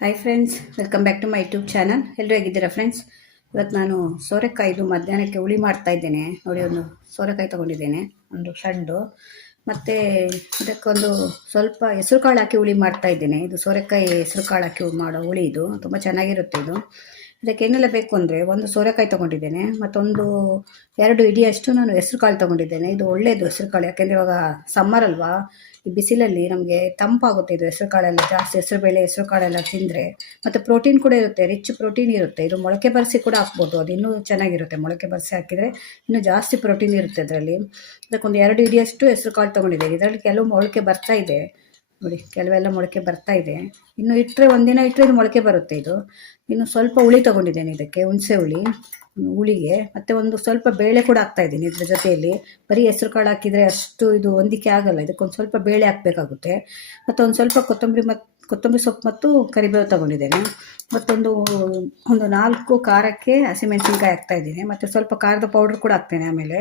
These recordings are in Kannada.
Hi friends, welcome back to my YouTube channel. ಎಲ್ಲರೂ ಹೇಗಿದ್ದೀರಾ ಫ್ರೆಂಡ್ಸ್? ಇವತ್ತು ನಾನು ಸೋರೆಕಾಯಿದು ಮಧ್ಯಾಹ್ನಕ್ಕೆ ಹುಳಿ ಮಾಡ್ತಾ ಇದ್ದೇನೆ. ನೋಡಿ, ಒಂದು ಸೋರೆಕಾಯಿ ತೊಗೊಂಡಿದ್ದೇನೆ, ಒಂದು ಸಣ್ಣ, ಮತ್ತು ಇದಕ್ಕೊಂದು ಸ್ವಲ್ಪ ಹೆಸರು ಕಾಳು ಹಾಕಿ ಹುಳಿ ಮಾಡ್ತಾ ಇದ್ದೇನೆ. ಇದು ಸೋರೆಕಾಯಿ ಹೆಸರು ಕಾಳು ಹಾಕಿ ಮಾಡೋ ಹುಳಿ, ಇದು ತುಂಬ ಚೆನ್ನಾಗಿರುತ್ತೆ. ಇದು ಇದಕ್ಕೆ ಏನೆಲ್ಲ ಬೇಕು ಅಂದರೆ, ಒಂದು ಸೋರೆಕಾಯಿ ತೊಗೊಂಡಿದ್ದೇನೆ, ಮತ್ತೊಂದು 2 ಇಡಿಯಷ್ಟು ನಾನು ಹೆಸರು ಕಾಳು ತೊಗೊಂಡಿದ್ದೇನೆ. ಇದು ಒಳ್ಳೆಯದು ಹೆಸರು ಕಾಳು, ಯಾಕೆಂದರೆ ಇವಾಗ ಸಮ್ಮರ್ ಅಲ್ವಾ, ಈ ಬಿಸಿಲಲ್ಲಿ ನಮಗೆ ತಂಪಾಗುತ್ತೆ. ಇದು ಹೆಸರು ಕಾಳೆಲ್ಲ ಜಾಸ್ತಿ, ಹೆಸರು ಬೇಳೆ ಹೆಸರು ಕಾಳೆಲ್ಲ ತಿಂದರೆ, ಮತ್ತು ಪ್ರೋಟೀನ್ ಕೂಡ ಇರುತ್ತೆ, ರಿಚ್ ಪ್ರೋಟೀನ್ ಇರುತ್ತೆ. ಇದು ಮೊಳಕೆ ಬರಿಸಿ ಕೂಡ ಹಾಕ್ಬೋದು, ಅದು ಇನ್ನೂ ಚೆನ್ನಾಗಿರುತ್ತೆ. ಮೊಳಕೆ ಬರಿಸಿ ಹಾಕಿದರೆ ಇನ್ನೂ ಜಾಸ್ತಿ ಪ್ರೋಟೀನ್ ಇರುತ್ತೆ ಅದರಲ್ಲಿ. ಅದಕ್ಕೊಂದು 2 ಇಡಿಯಷ್ಟು ಹೆಸರು ಕಾಳು ತೊಗೊಂಡಿದ್ದೇನೆ. ಇದರಲ್ಲಿ ಕೆಲವು ಮೊಳಕೆ ಬರ್ತಾ ಇದೆ ನೋಡಿ, ಕೆಲವೆಲ್ಲ ಮೊಳಕೆ ಬರ್ತಾ ಇದೆ. ಇನ್ನು ಇಟ್ಟರೆ, ಒಂದಿನ ಇಟ್ಟರೆ ಇದು ಮೊಳಕೆ ಬರುತ್ತೆ. ಇದು ಇನ್ನು ಸ್ವಲ್ಪ ಹುಳಿ ತೊಗೊಂಡಿದ್ದೇನೆ, ಇದಕ್ಕೆ ಹುಣಸೆ ಹುಳಿಗೆ, ಮತ್ತು ಒಂದು ಸ್ವಲ್ಪ ಬೇಳೆ ಕೂಡ ಹಾಕ್ತಾ ಇದ್ದೀನಿ ಇದ್ರ ಜೊತೆಯಲ್ಲಿ. ಬರೀ ಹೆಸರು ಕಾಳು ಹಾಕಿದರೆ ಅಷ್ಟು ಇದು ಹೊಂದಿಕೆ ಆಗಲ್ಲ, ಇದಕ್ಕೊಂದು ಸ್ವಲ್ಪ ಬೇಳೆ ಹಾಕಬೇಕಾಗುತ್ತೆ. ಮತ್ತು ಒಂದು ಸ್ವಲ್ಪ ಕೊತ್ತಂಬರಿ ಸೊಪ್ಪು ಮತ್ತು ಕರಿಬೇವು ತೊಗೊಂಡಿದ್ದೇನೆ. ಮತ್ತೊಂದು 4 ಖಾರಕ್ಕೆ ಹಸಿಮೆಣಸಿನ್ಕಾಯಿ ಹಾಕ್ತಾಯಿದ್ದೀನಿ, ಮತ್ತು ಸ್ವಲ್ಪ ಖಾರದ ಪೌಡ್ರ್ ಕೂಡ ಹಾಕ್ತೇನೆ. ಆಮೇಲೆ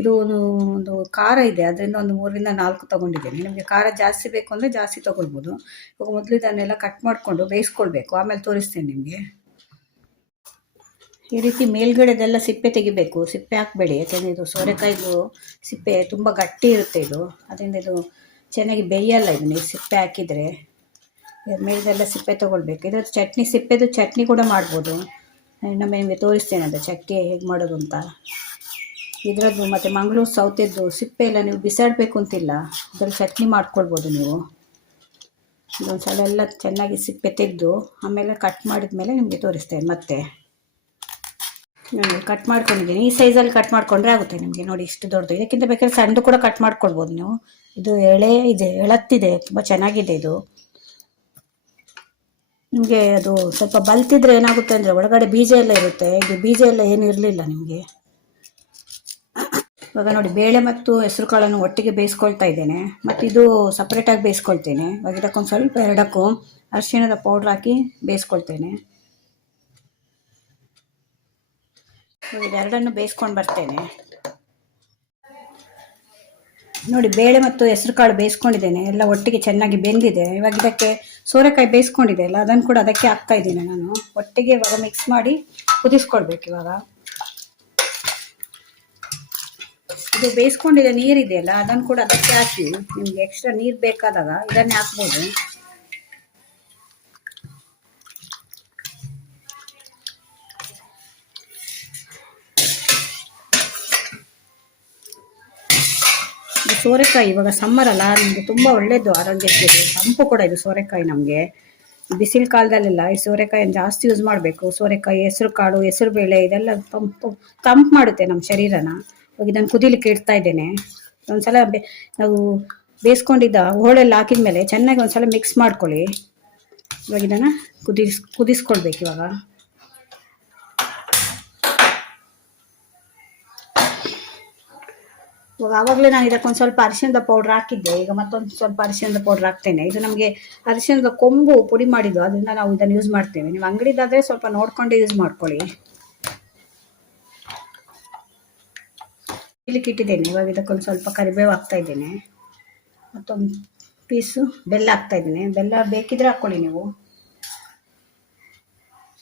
ಇದು ಒಂದು ಖಾರ ಇದೆ, ಅದರಿಂದ ಒಂದು 3ರಿಂದ 4 ತೊಗೊಂಡಿದ್ದೇನೆ. ನಿಮಗೆ ಖಾರ ಜಾಸ್ತಿ ಬೇಕು ಅಂದರೆ ಜಾಸ್ತಿ ತೊಗೊಳ್ಬೋದು. ಇವಾಗ ಮೊದಲು ಇದನ್ನೆಲ್ಲ ಕಟ್ ಮಾಡಿಕೊಂಡು ಬೇಯಿಸ್ಕೊಳ್ಬೇಕು, ಆಮೇಲೆ ತೋರಿಸ್ತೇನೆ ನಿಮಗೆ. ಈ ರೀತಿ ಮೇಲ್ಗಡೆದೆಲ್ಲ ಸಿಪ್ಪೆ ತೆಗಿಬೇಕು, ಸಿಪ್ಪೆ ಹಾಕಬೇಡಿ, ಯಾಕೆಂದರೆ ಇದು ಸೋರೆಕಾಯಿದು ಸಿಪ್ಪೆ ತುಂಬ ಗಟ್ಟಿ ಇರುತ್ತೆ. ಇದು ಅದರಿಂದ ಇದು ಚೆನ್ನಾಗಿ ಬೇಯಲ್ಲ. ಇದನ್ನು ಸಿಪ್ಪೆ ಹಾಕಿದರೆ ಮೇಲೆಲ್ಲ ಸಿಪ್ಪೆ ತೊಗೊಳ್ಬೇಕು. ಇದರ ಸಿಪ್ಪೆದು ಚಟ್ನಿ ಕೂಡ ಮಾಡ್ಬೋದು. ಇನ್ನೊಮ್ಮೆ ನಿಮಗೆ ತೋರಿಸ್ತೇನೆ ಅದು ಚಟ್ನಿ ಹೇಗೆ ಮಾಡೋದು ಅಂತ. ಇದರದ್ದು ಮತ್ತು ಮಂಗಳೂರು ಸೌತೆದ್ದು ಸಿಪ್ಪೆ ಎಲ್ಲ ನೀವು ಬಿಸಾಡಬೇಕು ಅಂತಿಲ್ಲ, ಅದರಲ್ಲಿ ಚಟ್ನಿ ಮಾಡ್ಕೊಳ್ಬೋದು ನೀವು. ಇದೊಂದು ಸಲ ಎಲ್ಲ ಚೆನ್ನಾಗಿ ಸಿಪ್ಪೆ ತೆಗೆದು ಆಮೇಲೆ ಕಟ್ ಮಾಡಿದ ಮೇಲೆ ನಿಮಗೆ ತೋರಿಸ್ತೇನೆ. ಮತ್ತೆ ನಾನು ಕಟ್ ಮಾಡ್ಕೊಂಡಿದ್ದೀನಿ, ಈ ಸೈಜಲ್ಲಿ ಕಟ್ ಮಾಡಿಕೊಂಡ್ರೆ ಆಗುತ್ತೆ ನಿಮಗೆ. ನೋಡಿ, ಇಷ್ಟು ದೊಡ್ಡದು. ಇದಕ್ಕಿಂತ ಬೇಕಾದ್ರೆ ಸಣ್ಣದು ಕೂಡ ಕಟ್ ಮಾಡ್ಕೊಳ್ಬೋದು ನೀವು. ಇದು ಎಳತ್ತಿದೆ, ತುಂಬ ಚೆನ್ನಾಗಿದೆ ಇದು. ನಿಮಗೆ ಅದು ಸ್ವಲ್ಪ ಬಲ್ತಿದ್ರೆ ಏನಾಗುತ್ತೆ ಅಂದರೆ, ಒಳಗಡೆ ಬೀಜ ಎಲ್ಲ ಇರುತ್ತೆ. ಇದು ಬೀಜ ಎಲ್ಲ ಏನು ಇರಲಿಲ್ಲ ನಿಮಗೆ. ಇವಾಗ ನೋಡಿ, ಬೇಳೆ ಮತ್ತು ಹೆಸರು ಕಾಳನ್ನು ಒಟ್ಟಿಗೆ ಬೇಯಿಸ್ಕೊಳ್ತಾ ಇದ್ದೇನೆ, ಮತ್ತು ಇದು ಸಪ್ರೇಟಾಗಿ ಬೇಯಿಸ್ಕೊಳ್ತೇನೆ. ಇವಾಗ ಇದಕ್ಕೊಂದು ಸ್ವಲ್ಪ ಎರಡಕ್ಕೂ ಅರಿಶಿಣದ ಪೌಡ್ರ್ ಹಾಕಿ ಬೇಯಿಸ್ಕೊಳ್ತೇನೆ. ಇದೆರಡನ್ನು ಬೇಯಿಸ್ಕೊಂಡು ಬರ್ತೇನೆ. ನೋಡಿ, ಬೇಳೆ ಮತ್ತು ಹೆಸರು ಕಾಳು ಬೇಯಿಸ್ಕೊಂಡಿದ್ದೇನೆ, ಎಲ್ಲ ಒಟ್ಟಿಗೆ ಚೆನ್ನಾಗಿ ಬೆಂದಿದೆ. ಇವಾಗ ಇದಕ್ಕೆ ಸೋರೆಕಾಯಿ ಬೇಯಿಸ್ಕೊಂಡಿದೆ ಅಲ್ಲ, ಅದನ್ನು ಕೂಡ ಅದಕ್ಕೆ ಹಾಕ್ತಾ ಇದ್ದೇನೆ ನಾನು. ಒಟ್ಟಿಗೆ ಇವಾಗ ಮಿಕ್ಸ್ ಮಾಡಿ ಕುದಿಸ್ಕೊಳ್ಬೇಕು. ಇವಾಗ ಇದು ಬೇಯಿಸ್ಕೊಂಡಿದೆ ನೀರಿದೆಯಲ್ಲ, ಅದನ್ನು ಕೂಡ ಅದಕ್ಕೆ ಹಾಕಿ, ನಿಮಗೆ ಎಕ್ಸ್ಟ್ರಾ ನೀರು ಬೇಕಾದಾಗ ಇದನ್ನೇ ಹಾಕ್ಬೋದು. ಸೋರೆಕಾಯಿ ಇವಾಗ ಸಮ್ಮರ್ ಅಲ್ಲ, ನಮಗೆ ತುಂಬ ಒಳ್ಳೆಯದು ಆರೋಗ್ಯಕ್ಕೆ, ತಂಪು ಕೂಡ ಇದು ಸೋರೆಕಾಯಿ. ನಮಗೆ ಬಿಸಿಲು ಕಾಲದಲ್ಲೆಲ್ಲ ಈ ಸೋರೆಕಾಯಿಯನ್ನು ಜಾಸ್ತಿ ಯೂಸ್ ಮಾಡಬೇಕು. ಸೋರೆಕಾಯಿ, ಹೆಸರು ಕಾಳು, ಹೆಸರು ಬೇಳೆ ಇದೆಲ್ಲ ತಂಪು ಮಾಡುತ್ತೆ ನಮ್ಮ ಶರೀರನ. ಇವಾಗ ಇದನ್ನು ಕುದಿಲಿಕ್ಕೆ ಇಡ್ತಾ ಇದ್ದೇನೆ. ಒಂದ್ಸಲ ನಾವು ಬೇಯಿಸ್ಕೊಂಡಿದ್ದ ಹೋಳೆಲ್ಲ ಹಾಕಿದ ಮೇಲೆ ಚೆನ್ನಾಗಿ ಒಂದ್ಸಲ ಮಿಕ್ಸ್ ಮಾಡ್ಕೊಳ್ಳಿ. ಇವಾಗ ಇದನ್ನು ಕುದಿಸ್ಕೊಳ್ಬೇಕು. ಇವಾಗ ಆವಾಗಲೇ ನಾನು ಇದಕ್ಕೊಂದು ಸ್ವಲ್ಪ ಅರಿಶಿಣದ ಪೌಡ್ರ್ ಹಾಕಿದ್ದೆ. ಈಗ ಮತ್ತೊಂದು ಸ್ವಲ್ಪ ಅರಿಶಿಣದ ಪೌಡ್ರ್ ಹಾಕ್ತೇನೆ. ಇದು ನಮಗೆ ಅರಿಶಿಣದ ಕೊಂಬು ಪುಡಿ ಮಾಡಿದ್ದು, ಅದರಿಂದ ನಾವು ಇದನ್ನು ಯೂಸ್ ಮಾಡ್ತೇವೆ. ನೀವು ಅಂಗಡಿದಾದರೆ ಸ್ವಲ್ಪ ನೋಡ್ಕೊಂಡೇ ಯೂಸ್ ಮಾಡ್ಕೊಳ್ಳಿ. ಇಲ್ಲಿಕ್ಕೆ ಇಟ್ಟಿದ್ದೇನೆ. ಇವಾಗ ಇದಕ್ಕೊಂದು ಸ್ವಲ್ಪ ಕರಿಬೇವು ಹಾಕ್ತಾ ಇದ್ದೇನೆ, ಮತ್ತೊಂದು ಪೀಸು ಬೆಲ್ಲ ಹಾಕ್ತಾ ಇದ್ದೇನೆ. ಬೆಲ್ಲ ಬೇಕಿದ್ರೆ ಹಾಕ್ಕೊಳ್ಳಿ ನೀವು.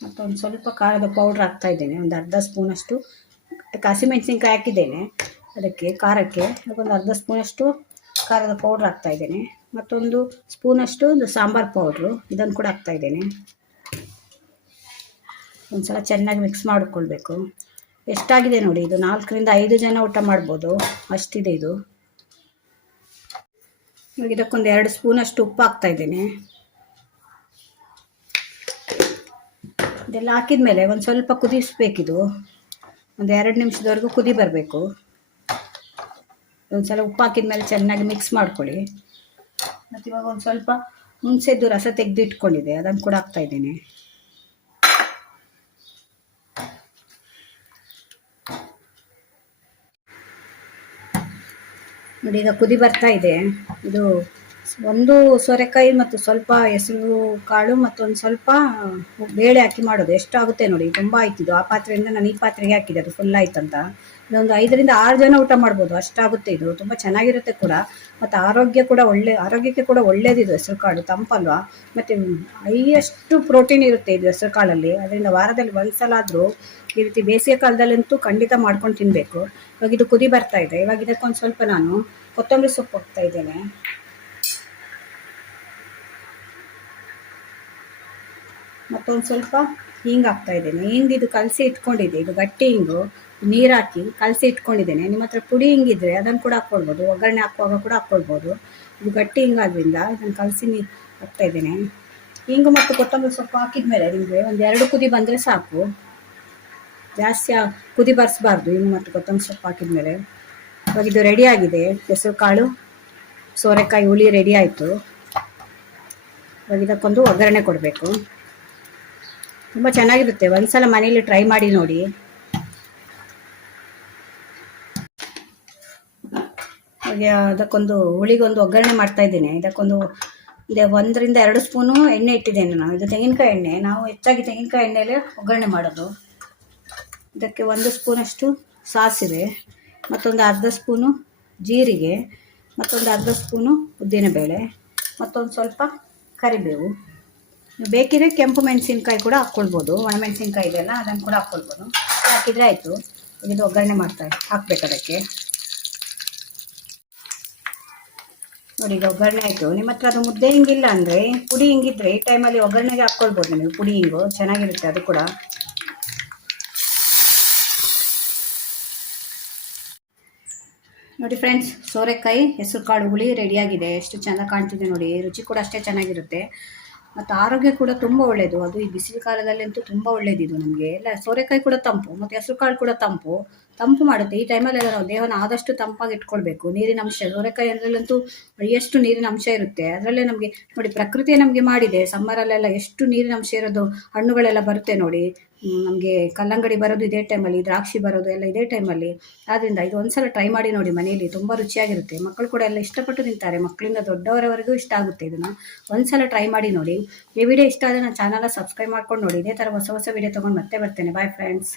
ಮತ್ತೊಂದು ಸ್ವಲ್ಪ ಖಾರದ ಪೌಡ್ರ್ ಹಾಕ್ತಾ ಇದ್ದೇನೆ, ಒಂದು ಅರ್ಧ ಸ್ಪೂನಷ್ಟು. ಹಸಿಮೆಣಸಿನ್ಕಾಯಿ ಹಾಕಿದ್ದೇನೆ, ಅದಕ್ಕೆ ಖಾರಕ್ಕೆ ಒಂದು ಅರ್ಧ ಸ್ಪೂನಷ್ಟು ಖಾರದ ಪೌಡ್ರ್ ಹಾಕ್ತಾ ಇದ್ದೇನೆ. ಮತ್ತೊಂದು ಸ್ಪೂನಷ್ಟು ಒಂದು ಸಾಂಬಾರು ಪೌಡ್ರು, ಇದನ್ನು ಕೂಡ ಹಾಕ್ತಾ ಇದ್ದೇನೆ. ಒಂದು ಸಲ ಚೆನ್ನಾಗಿ ಮಿಕ್ಸ್ ಮಾಡಿಕೊಳ್ಬೇಕು. ಎಷ್ಟಾಗಿದೆ ನೋಡಿ, ಇದು 4ರಿಂದ 5 ಜನ ಊಟ ಮಾಡ್ಬೋದು, ಅಷ್ಟಿದೆ ಇದು. ಇವಾಗ ಇದಕ್ಕೊಂದು 2 ಸ್ಪೂನಷ್ಟು ಉಪ್ಪು ಹಾಕ್ತಾ ಇದ್ದೇನೆ. ಇದೆಲ್ಲ ಹಾಕಿದ ಮೇಲೆ ಒಂದು ಸ್ವಲ್ಪ ಕುದಿಸ್ಬೇಕಿದು, ಒಂದು 2 ನಿಮಿಷದವರೆಗೂ ಕುದಿ ಬರಬೇಕು. ಒಂದು ಸಲ ಉಪ್ಪು ಹಾಕಿದ ಮೇಲೆ ಚೆನ್ನಾಗಿ ಮಿಕ್ಸ್ ಮಾಡ್ಕೊಳ್ಳಿ. ಮತ್ತು ಇವಾಗ ಒಂದು ಸ್ವಲ್ಪ ಹುಣಸೆದ್ದು ರಸ ತೆಗೆದು ಇಟ್ಕೊಂಡಿದೆ, ಅದನ್ನು ಕೂಡ ಹಾಕ್ತಾ ಇದ್ದೇನೆ. ನೋಡಿ, ಈಗ ಕುದಿ ಬರ್ತಾ ಇದೆ. ಇದು ಒಂದು ಸೋರೆಕಾಯಿ ಮತ್ತು ಸ್ವಲ್ಪ ಹೆಸರು ಕಾಳು ಮತ್ತೊಂದು ಸ್ವಲ್ಪ ಬೇಳೆ ಹಾಕಿ ಮಾಡೋದು. ಎಷ್ಟಾಗುತ್ತೆ ನೋಡಿ, ತುಂಬ ಆಯ್ತಿದ್ದು. ಆ ಪಾತ್ರೆಯಿಂದ ನಾನು ಈ ಪಾತ್ರೆಗೆ ಹಾಕಿದೆ, ಅದು ಫುಲ್ ಆಯ್ತಂತ. ಇದೊಂದು 5ರಿಂದ 6 ಜನ ಊಟ ಮಾಡ್ಬೋದು, ಅಷ್ಟಾಗುತ್ತೆ. ಇದು ತುಂಬ ಚೆನ್ನಾಗಿರುತ್ತೆ ಕೂಡ, ಮತ್ತು ಆರೋಗ್ಯಕ್ಕೆ ಕೂಡ ಒಳ್ಳೇದಿದು. ಹೆಸರು ಕಾಳು ತಂಪಲ್ವಾ, ಮತ್ತು ಹೈಯೆಸ್ಟ್ ಪ್ರೋಟೀನ್ ಇರುತ್ತೆ ಇದು ಹೆಸರು ಕಾಳಲ್ಲಿ. ಅದರಿಂದ ವಾರದಲ್ಲಿ ಒಂದ್ಸಲ ಆದರೂ ಈ ರೀತಿ ಬೇಸಿಗೆ ಕಾಲದಲ್ಲಂತೂ ಖಂಡಿತ ಮಾಡ್ಕೊಂಡು ತಿನ್ನಬೇಕು. ಇವಾಗ ಇದು ಕುದಿ ಬರ್ತಾ ಇದೆ. ಇವಾಗ ಇದಕ್ಕೊಂದು ಸ್ವಲ್ಪ ನಾನು ಕೊತ್ತಂಬರಿ ಸೊಪ್ಪು ಹಾಕ್ತಾ ಇದ್ದೇನೆ. ಮತ್ತೊಂದು ಸ್ವಲ್ಪ ಹಿಂಗೆ ಹಾಕ್ತಾ ಇದ್ದೇನೆ. ಹಿಂಗೆ ಇದು ಕಲಸಿ ಇಟ್ಕೊಂಡಿದ್ದೆ, ಇದು ಗಟ್ಟಿ ಹಿಂಗು, ನೀರು ಹಾಕಿ ಕಲಸಿ ಇಟ್ಕೊಂಡಿದ್ದೇನೆ. ನಿಮ್ಮ ಹತ್ರ ಪುಡಿ ಹಿಂಗಿದ್ರೆ ಅದನ್ನು ಕೂಡ ಹಾಕ್ಕೊಳ್ಬೋದು, ಒಗ್ಗರಣೆ ಹಾಕುವಾಗ ಕೂಡ ಹಾಕ್ಕೊಳ್ಬೋದು. ಇದು ಗಟ್ಟಿ ಹಿಂಗಾದ್ರಿಂದ ಇದನ್ನು ಕಲಸಿ ಹಾಕ್ತಾ ಇದ್ದೇನೆ. ಹಿಂಗು ಮತ್ತು ಕೊತ್ತಂಬರಿ ಸೊಪ್ಪು ಹಾಕಿದ್ಮೇಲೆ ನಿಮಗೆ ಒಂದು 2 ಕುದಿ ಬಂದರೆ ಸಾಕು, ಜಾಸ್ತಿ ಕುದಿ ಬರಿಸಬಾರ್ದು. ಹಿಂಗು ಮತ್ತು ಕೊತ್ತಂಬರಿ ಸೊಪ್ಪು ಹಾಕಿದ್ಮೇಲೆ ಇವಾಗ ಇದು ರೆಡಿ ಆಗಿದೆ. ಹೆಸರು ಕಾಳು ಸೋರೆಕಾಯಿ ಹುಳಿ ರೆಡಿ ಆಯಿತು. ಇವಾಗ ಇದಕ್ಕೊಂದು ಒಗ್ಗರಣೆ ಕೊಡಬೇಕು. ತುಂಬ ಚೆನ್ನಾಗಿರುತ್ತೆ, ಒಂದ್ಸಲ ಮನೇಲಿ ಟ್ರೈ ಮಾಡಿ ನೋಡಿ. ಹಾಗೆ ಅದಕ್ಕೊಂದು ಹುಳಿಗೊಂದು ಒಗ್ಗರಣೆ ಮಾಡ್ತಾ ಇದ್ದೀನಿ. ಇದಕ್ಕೊಂದು 1ರಿಂದ 2 ಸ್ಪೂನು ಎಣ್ಣೆ ಇಟ್ಟಿದ್ದೇನೆ ನಾನು. ಇದು ತೆಂಗಿನಕಾಯಿ ಎಣ್ಣೆ, ನಾವು ಹೆಚ್ಚಾಗಿ ತೆಂಗಿನಕಾಯಿ ಎಣ್ಣೆಯಲ್ಲೇ ಒಗ್ಗರಣೆ ಮಾಡೋದು. ಇದಕ್ಕೆ 1 ಸ್ಪೂನಷ್ಟು ಸಾಸಿವೆ, ಮತ್ತೊಂದು ಅರ್ಧ ಸ್ಪೂನು ಜೀರಿಗೆ, ಮತ್ತೊಂದು ಅರ್ಧ ಸ್ಪೂನು ಉದ್ದಿನಬೇಳೆ, ಮತ್ತೊಂದು ಸ್ವಲ್ಪ ಕರಿಬೇವು. ಬೇಕಿದ್ರೆ ಕೆಂಪು ಮೆಣಸಿನ್ಕಾಯಿ ಕೂಡ ಹಾಕ್ಕೊಳ್ಬೋದು, ಒಣಮೆಣಸಿನ್ಕಾಯಿ ಇದೆಯಲ್ಲ ಅದನ್ನು ಕೂಡ ಹಾಕ್ಕೊಳ್ಬೋದು. ಹಾಕಿದರೆ ಆಯಿತು. ಇದು ಒಗ್ಗರಣೆ ಹಾಕ್ಬೇಕು ಅದಕ್ಕೆ. ನೋಡಿ, ಈಗ ಒಗ್ಗರಣೆ ಆಯಿತು. ನಿಮ್ಮ ಹತ್ರ ಅದು ಮುದ್ದೆ ಹಿಂಗಿಲ್ಲ ಅಂದರೆ ಪುಡಿ ಹಿಂಗಿದ್ರೆ ಈ ಟೈಮಲ್ಲಿ ಒಗ್ಗರಣೆಗೆ ಹಾಕ್ಕೊಳ್ಬೋದು ನೀವು. ಪುಡಿ ಹಿಂಗು ಚೆನ್ನಾಗಿರುತ್ತೆ ಅದು ಕೂಡ. ನೋಡಿ ಫ್ರೆಂಡ್ಸ್, ಸೋರೆಕಾಯಿ ಹೆಸರು ಕಾಳು ಹುಳಿ ರೆಡಿಯಾಗಿದೆ. ಎಷ್ಟು ಚೆಂದ ಕಾಣ್ತಿದೆ ನೋಡಿ, ರುಚಿ ಕೂಡ ಅಷ್ಟೇ ಚೆನ್ನಾಗಿರುತ್ತೆ, ಮತ್ತು ಆರೋಗ್ಯ ಕೂಡ ತುಂಬ ಒಳ್ಳೆಯದು. ಅದು ಈ ಬಿಸಿಲು ಕಾಲದಲ್ಲಂತೂ ತುಂಬ ಒಳ್ಳೆಯದಿದು ನಮಗೆ. ಎಲ್ಲ ಸೋರೆಕಾಯಿ ಕೂಡ ತಂಪು ಮತ್ತು ಹೆಸರು ಕಾಳು ಕೂಡ ತಂಪು ಮಾಡುತ್ತೆ. ಈ ಟೈಮಲ್ಲೆಲ್ಲ ನಾವು ದೇಹನ ಆದಷ್ಟು ತಂಪಾಗಿ ಇಟ್ಕೊಳ್ಬೇಕು. ನೀರಿನ ಅಂಶ ಸೋರೆಕಾಯಿ ಅದರಲ್ಲಂತೂ ಎಷ್ಟು ನೀರಿನ ಅಂಶ ಇರುತ್ತೆ. ಅದರಲ್ಲೇ ನಮಗೆ ನೋಡಿ, ಪ್ರಕೃತಿಯೇ ನಮಗೆ ಮಾಡಿದೆ. ಸಮ್ಮರಲ್ಲೆಲ್ಲ ಎಷ್ಟು ನೀರಿನ ಅಂಶ ಇರೋದು, ಹಣ್ಣುಗಳೆಲ್ಲ ಬರುತ್ತೆ ನೋಡಿ. ನಮಗೆ ಕಲ್ಲಂಗಡಿ ಬರೋದು ಇದೇ ಟೈಮಲ್ಲಿ, ದ್ರಾಕ್ಷಿ ಬರೋದು ಎಲ್ಲ ಇದೇ ಟೈಮಲ್ಲಿ. ಆದ್ದರಿಂದ ಇದು ಒಂದ್ಸಲ ಟ್ರೈ ಮಾಡಿ ನೋಡಿ ಮನೆಯಲ್ಲಿ, ತುಂಬ ರುಚಿಯಾಗಿರುತ್ತೆ. ಮಕ್ಕಳು ಕೂಡ ಎಲ್ಲ ಇಷ್ಟಪಟ್ಟು ತಿಂತಾರೆ, ಮಕ್ಕಳಿಂದ ದೊಡ್ಡವರವರೆಗೂ ಇಷ್ಟ ಆಗುತ್ತೆ. ಇದನ್ನು ಒಂದ್ಸಲ ಟ್ರೈ ಮಾಡಿ ನೋಡಿ. ಈ ವಿಡಿಯೋ ಇಷ್ಟ ಆದರೆ ನನ್ನ ಚಾನಲ್ನ ಸಬ್ಸ್ಕ್ರೈಬ್ ಮಾಡ್ಕೊಂಡು ನೋಡಿ. ಇದೇ ಥರ ಹೊಸ ವಿಡಿಯೋ ತೊಗೊಂಡು ಮತ್ತೆ ಬರ್ತೇನೆ. Bye friends.